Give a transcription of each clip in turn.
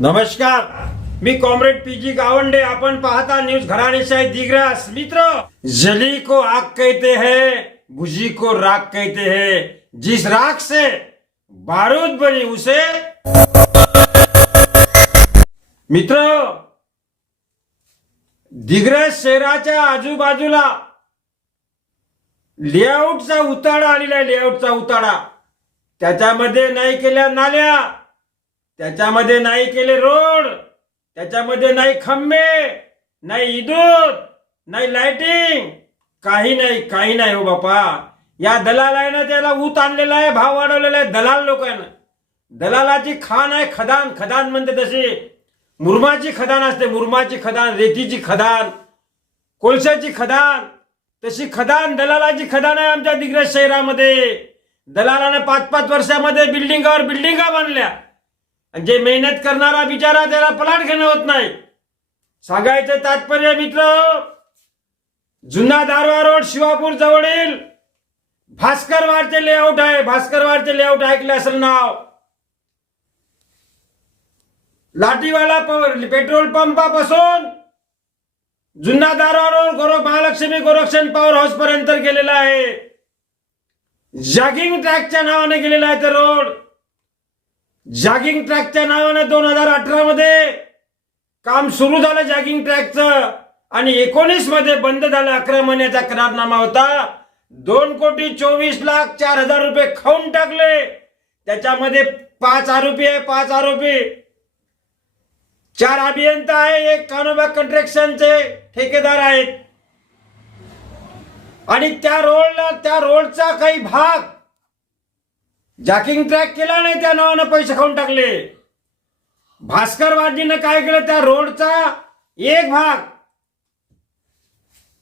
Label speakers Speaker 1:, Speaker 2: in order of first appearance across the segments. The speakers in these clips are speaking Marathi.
Speaker 1: नमस्कार मी कॉम्रेड पी जी गावंडे. आपण पाहता न्यूज घराणेशाही दिग्रास. मित्र जली को आग कहते हैं बुझी को राख कहते हैं. जिस राग से बारूद बनी उसे मित्र दिग्रस शहराच्या आजूबाजूला लेआउटचा उताडा आलेला आहे लेआउटचा उताडा. त्याच्यामध्ये नाही केल्या नाल्या. त्याच्यामध्ये नाही केले रोड त्याच्यामध्ये नाही खंबे नाही इदूत नाही लाइटिंग काही नाही काही नाही हो बापा. या दलालानं त्याला ऊत आणलेला आहे भाव वाढवलेला आहे दलाल लोकांना. दलालाची खाण आहे खदान खदान म्हणते तशी. मुरमाची खदान असते मुरमाची खदान रेतीची खदान कोळशाची खदान. तशी खदान दलालाची खदान आहे आमच्या दिग्रज शहरामध्ये. दलालाने पाच पाच वर्षामध्ये बिल्डिंगावर बिल्डिंगा बांधल्या. आणि जे मेहनत करणारा बिचारा त्याला पलाट घेणं होत नाही. सांगायचं तात्पर्य मित्र जुना दारवा रोड शिवापूर जवळील भास्करवारचे लेआउट आहे. भास्करवारचे लेआउट ऐकले असेल नाव. लाटीवाला पेट्रोल पंपापासून जुन्ना दारवा रोड गोरख महालक्ष्मी गोरक्षण पॉवर हाऊस पर्यंत गेलेला आहे. जॉगिंग ट्रॅकच्या नावाने गेलेला आहे तर रोड. जॉगिंग ट्रॅकच्या नावाने दोन हजार अठरा मध्ये काम सुरू झालं जॅगिंग ट्रॅकचं आणि एकोणीसमध्ये बंद झालं अकरा महिन्याचा करारनामा होता. दोन कोटी चोवीस लाख चार हजार रुपये खाऊन टाकले. त्याच्यामध्ये पाच आरोपी आहे पाच आरोपी. चार अभियंता आहे एक कानोबा कंस्ट्रक्शनचे ठेकेदार आहेत. आणि त्या रोडला त्या रोडचा काही भाग जॅकिंग ट्रॅक केला नाही त्या नावानं पैसे खाऊन टाकले. भास्कर वाजीनं काय केलं त्या रोडचा एक भाग?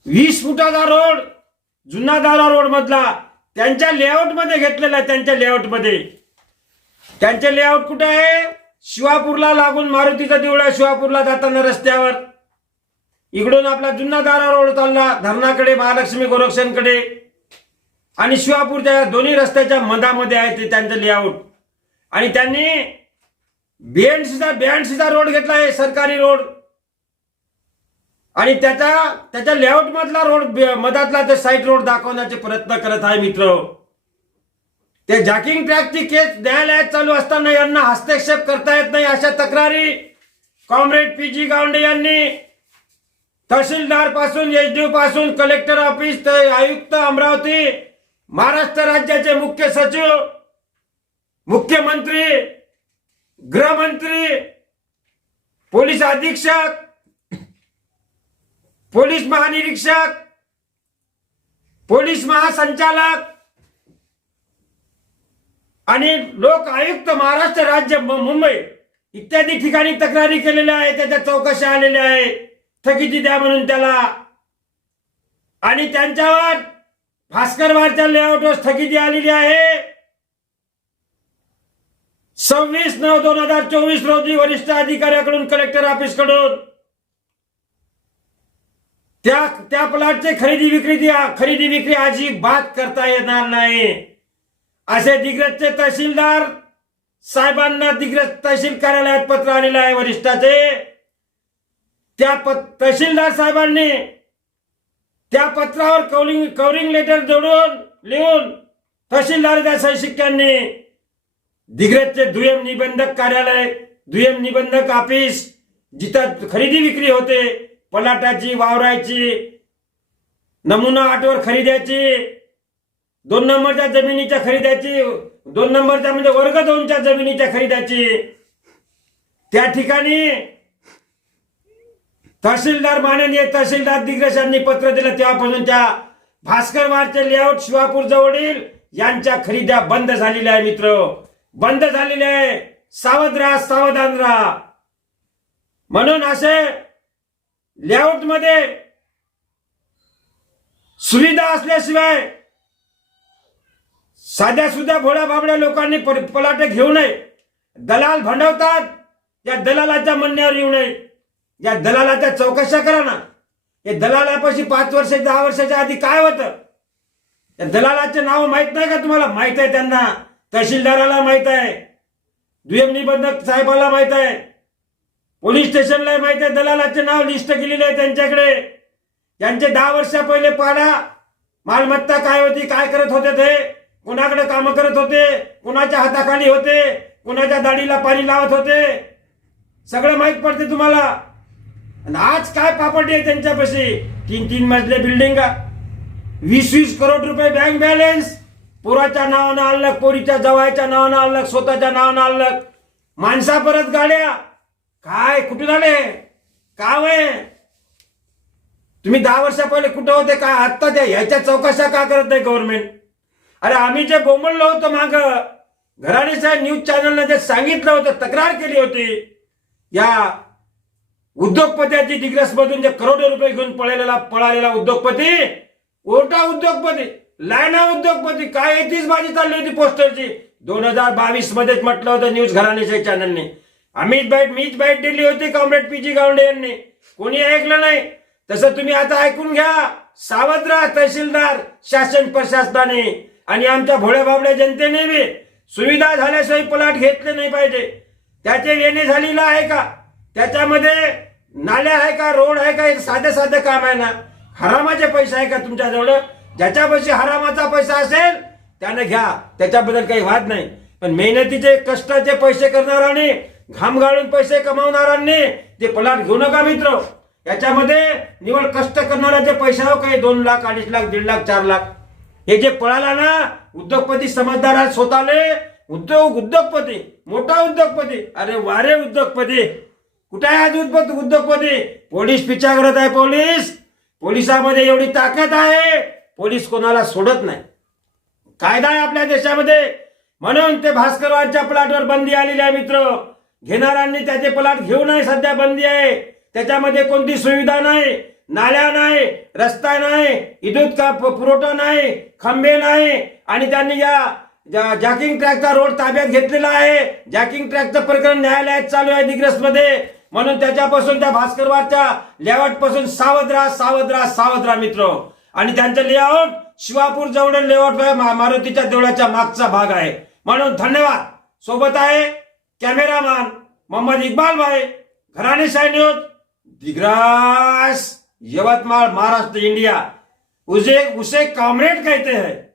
Speaker 1: वीस फुटाचा रोड जुना दारा रोड मधला त्यांच्या लेआउटमध्ये घेतलेला आहे त्यांच्या लेआउटमध्ये त्यांचे लेआउट कुठे आहे? शिवापूरला लागून मारुतीचा देऊळ आहे शिवापूरला जाताना रस्त्यावर. इकडून आपला जुना दारा रोड चालला धरणाकडे महालक्ष्मी गोरक्षणकडे. आणि शिवापूरच्या दोन्ही रस्त्याच्या मधामध्ये आहे ते त्यांचं लेआउट आणि त्यांनी बिएनसीचा बिएनसीचा रोड घेतला आहे सरकारी रोड आणि त्याचा त्याच्या लेआउट मधला रोड मधातला ते साईड रोड दाखवण्याचे प्रयत्न करत आहे मित्र. ते जॅकिंग ट्रॅकची केस न्यायालयात चालू असताना यांना हस्तक्षेप करता येत नाही अशा तक्रारी कॉम्रेड पी जी गावंडे यांनी तहसीलदारपासून एसडीओ पासून कलेक्टर ऑफिस ते आयुक्त अमरावती महाराष्ट्र राज्याचे मुख्य सचिव मुख्यमंत्री गृहमंत्री पोलीस अधीक्षक पोलीस महानिरीक्षक पोलीस महासंचालक आणि लोक आयुक्त महाराष्ट्र राज्य मुंबई इत्यादी ठिकाणी तक्रारी केलेल्या आहे त्याच्या चौकशा आलेल्या आहे थकिती द्या म्हणून त्याला. आणि त्यांच्यावर भास्करवारच्या लेआउटवर स्थगिती आलेली आहे. सव्वीस नऊ दोन हजार चोवीस रोजी वरिष्ठ अधिकाऱ्याकडून कलेक्टर ऑफिसकडून त्या त्या प्लॉटचे खरेदी विक्री खरेदी विक्री अजिबात करता येणार नाही. असे दिग्रजचे तहसीलदार साहेबांना दिग्रज तहसील कार्यालयात पत्र आलेलं आहे वरिष्ठाचे. त्या तहसीलदार साहेबांनी त्या पत्रावर कवलिंग कवरिंग लेटर जोडून लिहून तहसीलदार सही शिक्क्यांनी दिग्रजचे दुय्यम निबंधक कार्यालय दुय्यम निबंधक ऑफिस जिथं खरेदी विक्री होते पलाटाची वावरायची नमुना आठवर खरेद्याची दोन नंबरच्या जमिनीच्या खरेद्याची दोन नंबरच्या म्हणजे वर्ग दोनच्या जमिनीच्या खरेद्याची. त्या ठिकाणी तहसीलदार माननीय तहसीलदार दिग्रजांनी पत्र दिलं तेव्हापासून त्या भास्कर मारचे लेआउट शिवापूर जवळील यांच्या खरेद्या बंद झालेल्या आहे मित्र. बंद झालेल्या आहे. सावध राहा सावधान राहा. म्हणून असे लेआउटमध्ये सुविधा असल्याशिवाय साध्या सुद्धा भोळ्या बाबड्या लोकांनी प- पलाटे घेऊ नये. दलाल भंडवतात या दलालाच्या म्हणण्यावर येऊ नये. या दलालाच्या चौकशा करा ना. हे दलालापाशी पाच वर्ष दहा वर्षाच्या आधी काय होतं? त्या दलालाचे नाव माहीत नाही का तुम्हाला? माहीत आहे त्यांना. तहसीलदाराला माहीत आहे. दुय्यम निबंधक साहेबाला माहीत आहे. पोलीस स्टेशनला माहीत आहे. दलालाचे नाव लिस्ट केलेले आहे त्यांच्याकडे. त्यांचे दहा वर्षा पहिले पाडा. मालमत्ता काय होती? काय करत होते ते? कोणाकडे काम करत होते? कोणाच्या हाताखाली होते? कोणाच्या दाढीला पाणी लावत होते? सगळं माहीत पडते तुम्हाला. आणि आज काय पापडी आहे त्यांच्यापाशी? तीन तीन मजले बिल्डिंग वीस वीस करोड रुपये बँक बॅलन्स पोराच्या नावानं आणलं पोरीच्या जवायच्या नावानं आणलं स्वतःच्या नावानं आणलं माणसा परत गाड्या. काय कुठे झाले? काय वय? तुम्ही दहा वर्षा पहिले कुठं होते? काय आत्ता त्या ह्याच्या चौकशा का करत नाही गव्हर्नमेंट अरे आम्ही जे बोंबललो होतो माग घराणे साहेब न्यूज चॅनलने जे सांगितलं होतं तक्रार केली होती या उद्योगपत्याची दिग्रस मधून जे करोडो रुपये घेऊन पळलेला पळालेला उद्योगपती ओटा उद्योगपती लायना उद्योगपती काय येतीच बाजी चालली होती पोस्टरची. दोन हजार बावीस मध्येच म्हटलं होतं न्यूज घराण्याच्या चॅनलने आम्हीच बाईट मीच बाईट दिली होती कॉम्रेड पी जी गावंडे यांनी. कोणी ऐकलं नाही. तसं तुम्ही आता ऐकून घ्या. सावध राहा तहसीलदार शासन प्रशासनाने आणि आमच्या भोळ्या बाबड्या जनतेने बी सुविधा झाल्याशिवाय पलाट घेतले नाही पाहिजे. त्याचे येणे झालेलं आहे का? त्याच्यामध्ये नाल्या आहे का रोड आहे का एक साधं साधं काम आहे ना. हरामाचे पैसे आहे का तुमच्याजवळ? ज्याच्यापाशी हरामाचा पैसा असेल त्याने घ्या. त्याच्याबद्दल काही वाद नाही. पण मेहनतीचे कष्टाचे पैसे करणाऱ्यांनी घाम गाळून पैसे कमावणाऱ्यांनी ते पलाट घेऊ नका मित्र. याच्यामध्ये निवड कष्ट करणाऱ्याचे पैसे हो काही दोन लाख अडीच लाख दीड लाख चार लाख हे जे पळाला ना उद्योगपती समजदार आहेत स्वतःले उद्योग उद्योगपती मोठा उद्योगपती अरे वारे उद्योगपती. कुठे आहे आज उद्योग उद्योगपती पोलीस पिछा करत आहे पोलीस. पोलिसामध्ये एवढी ताकद आहे. पोलीस कोणाला सोडत नाही. कायदा आहे आपल्या देशामध्ये. म्हणून ते भास्करवांच्या प्लॉटवर बंदी आलेली आहे मित्र. घेणाऱ्यांनी त्याचे प्लॉट घेऊ नये सध्या बंदी आहे. त्याच्यामध्ये कोणती सुविधा नाही. नाल्या नाही रस्ता नाही विद्युत का पुरवठा नाही खंबे नाही. आणि त्यांनी या जॅकिंग ट्रॅकचा रोड ताब्यात घेतलेला आहे. जॅकिंग ट्रॅकचं प्रकरण न्यायालयात चालू आहे दिग्रसमध्ये म्हणून त्याच्यापासून त्या भास्करवाच्या लेआउटपासून सावध राहा सावध राहा सावध राहा मित्र. आणि त्यांचं लेआउट शिवापूर जवळ लेआउट मारुतीच्या देवळाच्या मागचा भाग आहे. म्हणून धन्यवाद. सोबत आहे कॅमेरामॅन मोहम्मद इक्बाल भाई घराणे साई न्यूज दिग्रास यवतमाळ महाराष्ट्र इंडिया. उसे उसे कॉमरेड कहते हैं।